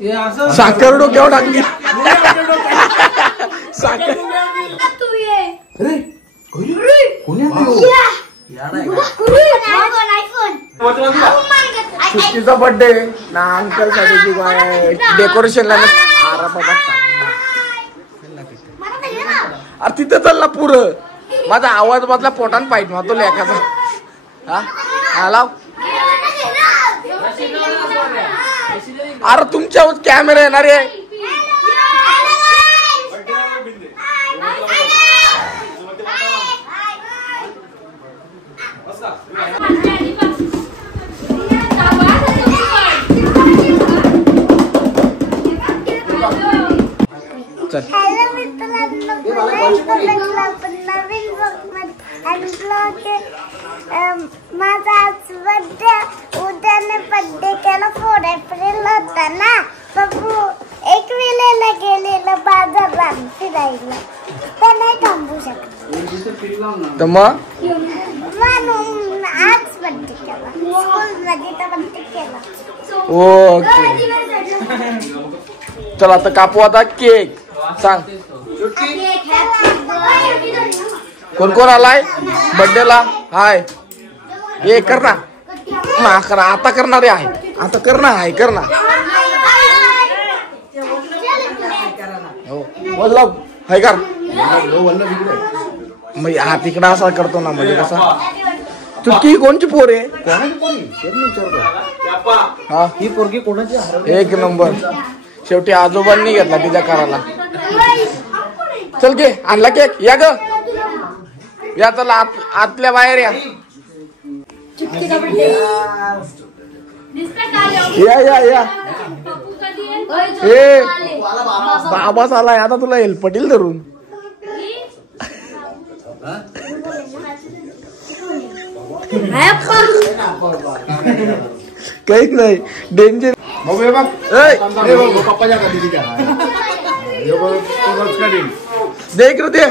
साखर डोक्यावर टाकली. साखर सुट्टीचा बर्थडे ना अंकल साठी डेकोरेशनला अरे तिथे चल ना पुरं. माझा आवाज मधला पोटान पाहिजे मग तो लेखाचा. हा लाव. अरे तुमच्यावर कॅमेरा येणार आहे. चल माझा आज बर्थडे उद्याने बर्थडे केला 4 एप्रिल होता ना. बाबू एक वेळेला गेलेला बाजारात फिरायला तर नाही थांबू शकत. तर मग म्हणून आज बर्थडे केला. स्कूलमध्ये तर बर्थडे केला. ओके चल आता कापू आता केक. सांग कोण कोण आलाय बर्थडेला. हाय हे कर ना. करा आता करणार आहे. आता करणार आहे करणार. हो वल्लभ हाय कर. मग हा तिकडा असा करतो ना म्हणजे कसा. चुटकी कोणची पोर आहे. हा ही पोरगी कोणाची. एक नंबर. शेवटी आजोबांनी घेतला तिच्या कराला. चल घे आणला केक. या ग या चला आतल्या बाहेर या. या या या. ए बाबाच आलाय आता तुला हेल्पटील धरून. काहीच नाही डेंजर. देख रे दे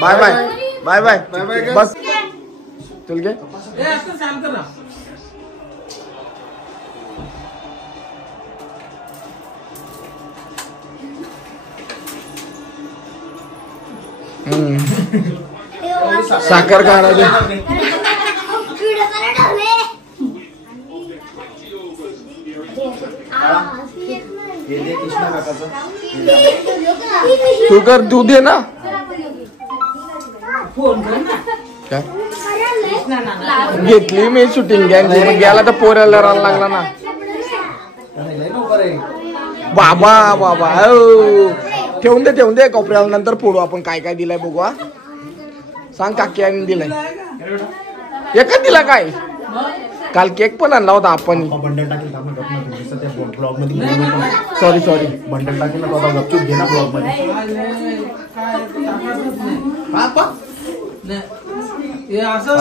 bye bye bye bye bye बस. चल गे साखर काढायचं. तू कर तू दे ना. घेतली मी शूटिंग गेला तर पोऱ्याला राहायला लागला ना. बाबा बाबा ठेवून दे कोपऱ्याला. नंतर फोडू आपण काय काय दिलाय बघू. सांग काकी आणि दिलाय. एकच दिला काय. काल केक पण आणला होता आपण. सॉरी बंडल टाकेल ना गपचूप घे ना ब्लॉग मध्ये.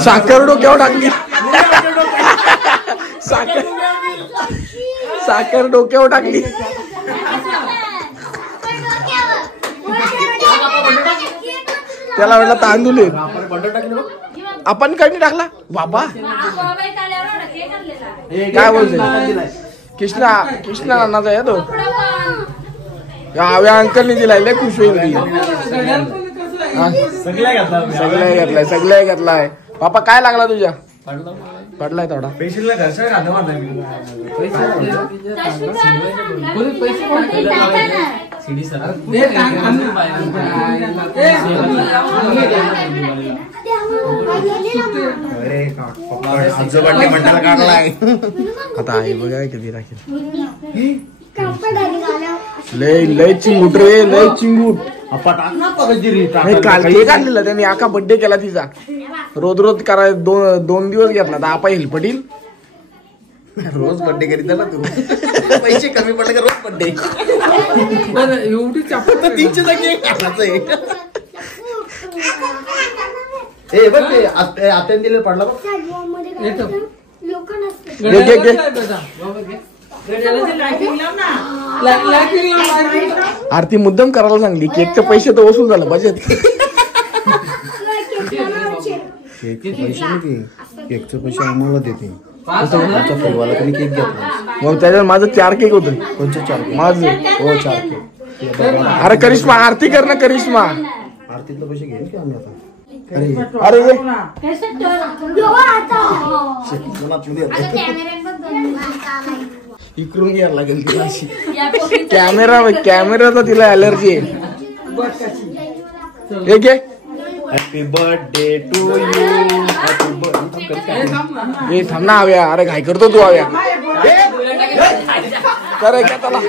साखर डोक्यावर टाकली. साखर डोक्यावर टाकली. त्याला म्हटलं तांदूळ आपण काही टाकला. बाबा काय बोलतोय. कृष्णा नानाचा आहे तो. या अंकलने दिलाय. लय खुश होईल ती. सगळ्या घेतलाय. बापा काय लागला तुझ्या. पडलाय थोडा. आजोबांनी मंडळ काढलाय. आता आई बघा कधी राखेल. लय चिंगूट रे लय चिंगूट. काल केक आणलेला त्यांनी. आका बर्थडे केला तिचा. रोज कराय 2 दिवस घेतला. तर आपा हेल्पटील रोज बर्थडे करीत ना तू. पैसे कमी पडले का रोज बर्थडे. एवढी चापत 300 केक टाकायचं आहे. ए बघ ते आत्याने दिलेलं पडला बघ. आरती मुद्दाम करायला सांगली. केकचे पैसे तर वसूल झालं बजेट. केकचे पैसे आम्हाला देते. फ्रीवाला तुम्ही केक घेतला मग त्याच्यावर माझं 4 केक होतं. कोणचे 4 केक? माझं हो 4 केक. अरे करिश्मा आरती कर ना करिश्मा. आरतीतलं पैसे घेऊ की आम्ही आता? अरे ये. इकडून घ्यायला लागेल तिला अशी. कॅमेराचा तिला अलर्जी आहे. हे घे. Happy birthday to you. Happy birthday. हे थांब ना आव्या. अरे घाई करतो तू आव्या. करे का त्याला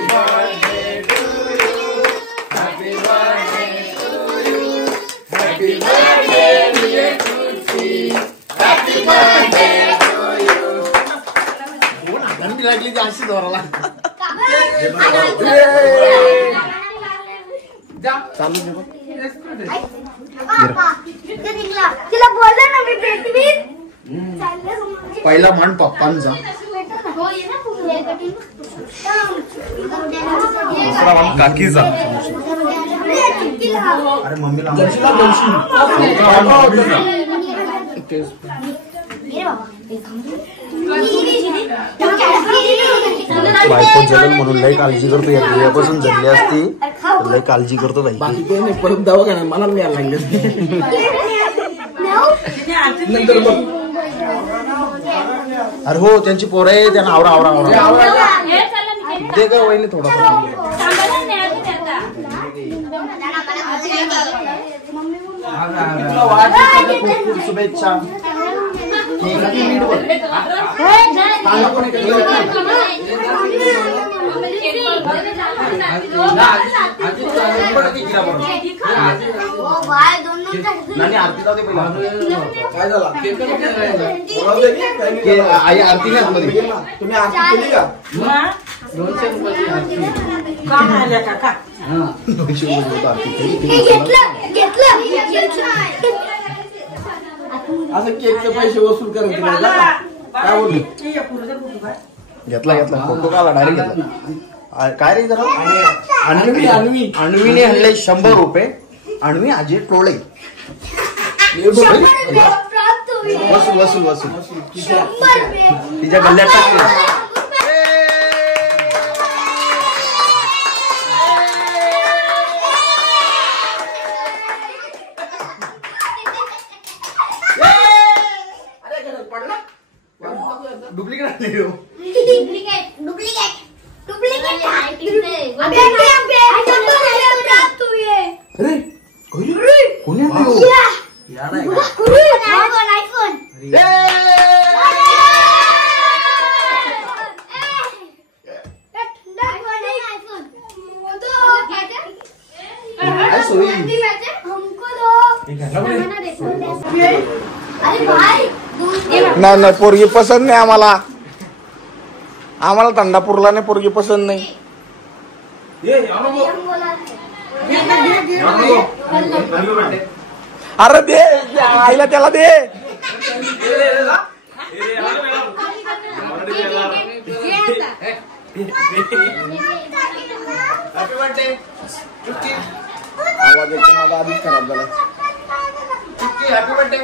घंटी लागली ती अशी दोराला. चालू दे बघ. तिला बोललो ना मी भेटवीन. पहिला मान पप्पांचा. दुसरा मान काकीचा. अरे मम्मीला बायको जलन म्हणून लय काळजी करतो. या दिव्यापासून जगली असती तर लय काळजी करतो बाई. बाकी काही नाही. परत दवाखान्यात मला न्यायला लागले नंतर बघ. अरे हो त्यांची पोरं आहे त्यांना आवरा आवरा आवरा दे ग वहिनी थोडा. खूप शुभेच्छा. आरती जाऊ दे पहिला. काय झालं आई आरती नाही मध्ये. तुम्ही आरती केली का? 200 रुपये आरती. असं केकचे पैसे वसूल करायचे नाही का? काय बोलली? घेतला फोटो काढला डायरेक्ट घेतला. काय रे जरा अन्वीने हल्ले 100 रुपये. अन्वी आजी टोळे. वसूल तिच्या गल्ल्यात टाकले. नाही पोरगी पसंत नाही आम्हाला तंडापूरला नाही पोरगी पसंत नाही. अरे दे आईला त्याला दे. आवाज येतो माझा आधीच खराब झाला. Happy birthday.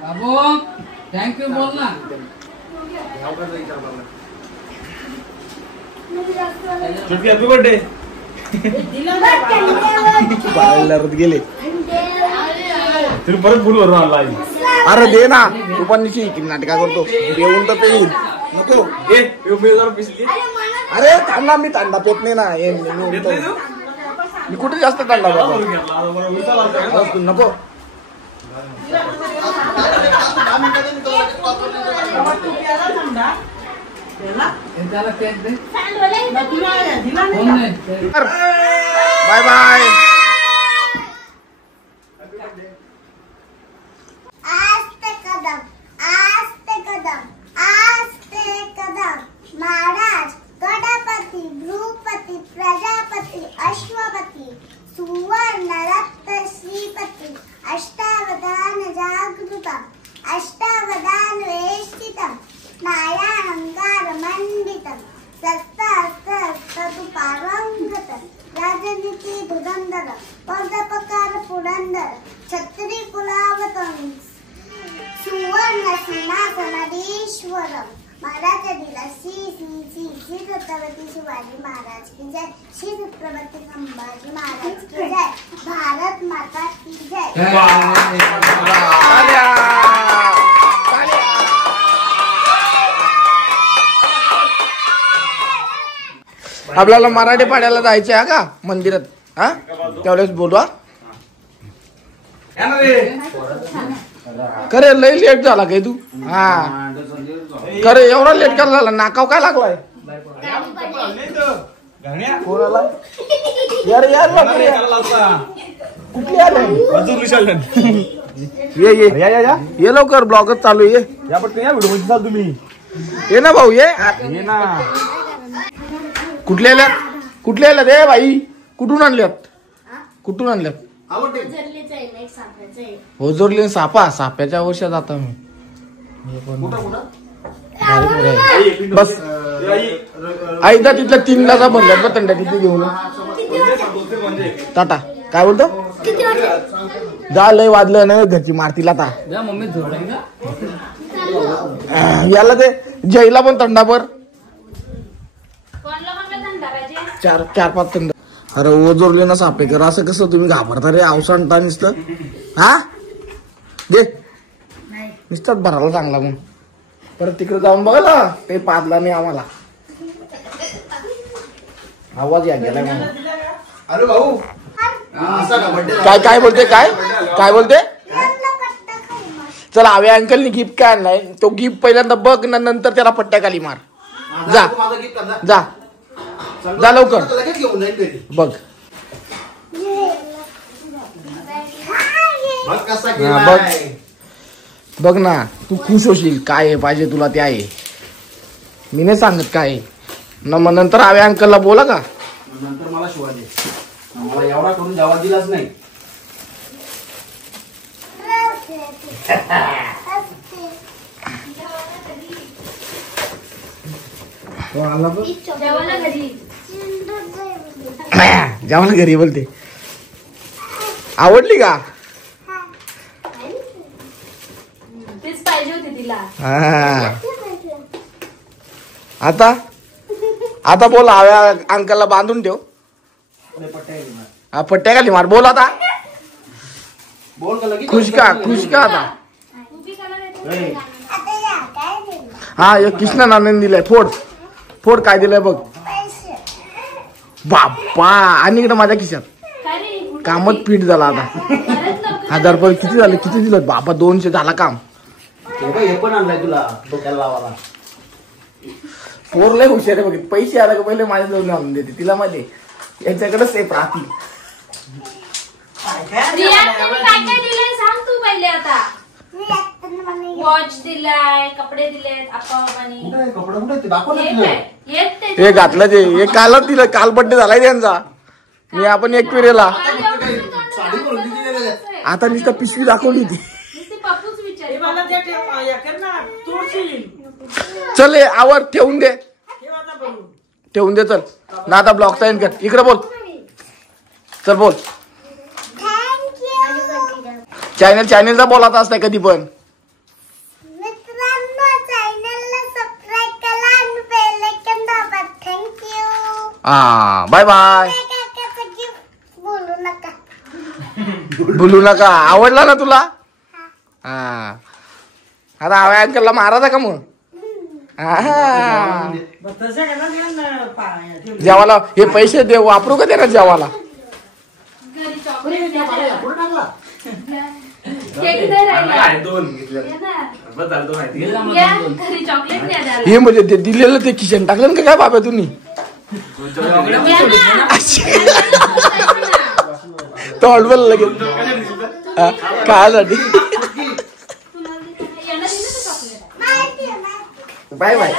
बाबू थँक्यू बोल ना. Happy birthday. गेले तुम्ही परत बोलवर आणला. अरे दे ना तू पण नाटका करतो. येऊन तर पेईल नको. अरे थांबा मी तांडा पेत नाही ना. मी कुठे जास्त तांडा करतो नको. Bye bye. महाराज गणपती भ्रूपती प्रजापती अश्वपती सुवर्ण रत्न श्रीपती की धुरंधर पौर्णपकार पुरंदर छत्री कुलावतंस सुवर्ण सिंहासनाधीश्वरम महाराजा दिला श्री छत्रपती शिवाजी महाराज की जय, श्री छत्रपती संभाजी महाराज की जय, भारत माता की जय. आपल्याला मराठी पाड्याला जायचं आहे का मंदिरात? हा त्यावेळेस बोलवा. खरे लय लेट झाला काय तू? हा खरे एवढा लेट का झाला? नाकाव काय लागलाय? कोणाला? यार यार लवकर या. कुठली आले? ये लवकर, ब्लॉगच चालू आहे. या पटकन या व्हिडिओ मध्ये चाल तुम्ही. ये ना भाऊ ये. ये ना. कुठले आल्यात? कुठले आल्यात रे भाई? कुठून आणल्यात? कुठून आणल्यात? होजोरली सापा. साप्याच्या वर्षात आता मी बस आईदा तिथल्या 3 ग्लासा भरल्यात बघ थंड. तिथे घेऊन टाटा. काय बोलतो? जा लय वाजलं नाही घरची मारतील आता. याला ते जयला पण थंडाभर 4-5 थंड. अरे ओजोरले ना सापेकर. असं कसं तुम्ही घाबरता रे? अवसानता नुसतं. हा दे नुसताच भरायला चांगला. मग परत तिकडे जाऊन बघा ना काही पाजला नाही आम्हाला. आवाज या गेलाय म्हणून. अरे भाऊ काय काय बोलते? काय बोलते? चला हवे अंकलनी गिफ्ट काय आणलाय तो गिफ्ट पहिल्यांदा बघ ना, नंतर त्याला पट्ट्या खाली मार. जा जा जा लवकर बघ. बघ बघ ना तू खुश होशील. काय आहे पाहिजे तुला ते आहे. मी नाही सांगत काय ना. मग नंतर हवे अंकलला बोला का. नंतर मला शिवाय दे. मला एवढा करून जावा दिलाच नाही. जेवायला घरी बोलते. आवडली का? तेच पाहिजे होती तिला. हा आता बोल. हव्या अंकलला बांधून ठेव. हा पट्ट्या खाली मार. बोल आता. बोल का लगेच. खुश का आता? हा एक कृष्णा नानाने दिलाय. फोड काय दिलंय बघ. बाप्पा. आणि इकडे माझ्या खिशात कामच पीठ झाला आता. 1000 रुपये किती झाले? किती दिलं बाबा? 200 झाला काम. हे पण आणलाय तुला डोक्याला लावायला. पोर लय हुशार आहे बघ. पैसे आला का पहिले माझ्या जवळ आणून देते. तिला मध्ये याच्याकडे सेफ राहतील. काय दिलंय सांग तू पहिले आता. वॉच दिलाय, कपडे दिलेत. कपडे कुठे दाखवलं हे घातलं ते. हे कालच दिलं. काल बड्डे झालाय त्यांचा. मी आपण एक पिरेला आता नुसतं पिशवी दाखवली ती. चल हे आवर ठेवून दे. चल ना आता ब्लॉग साईन कर. इकडे बोल. चल बोल. चॅनलचा बोलायचा असताय कधी पण. मित्रांनो चॅनलला सबस्क्राइब करा आणि बेल आयकॉन दाबा. थँक्यू. Bye bye. बोलू नका. आवडला ना तुला? हा आता हव्या अंकलला मारायचा का मग? जेवायला हे पैसे दे. वापरू का त्याला जेवायला? हे म्हणजे ते दिलेलं ते खिशान टाकलं का काय बाबा तुम्ही? तो हळवल लगेच काय बाय बाय.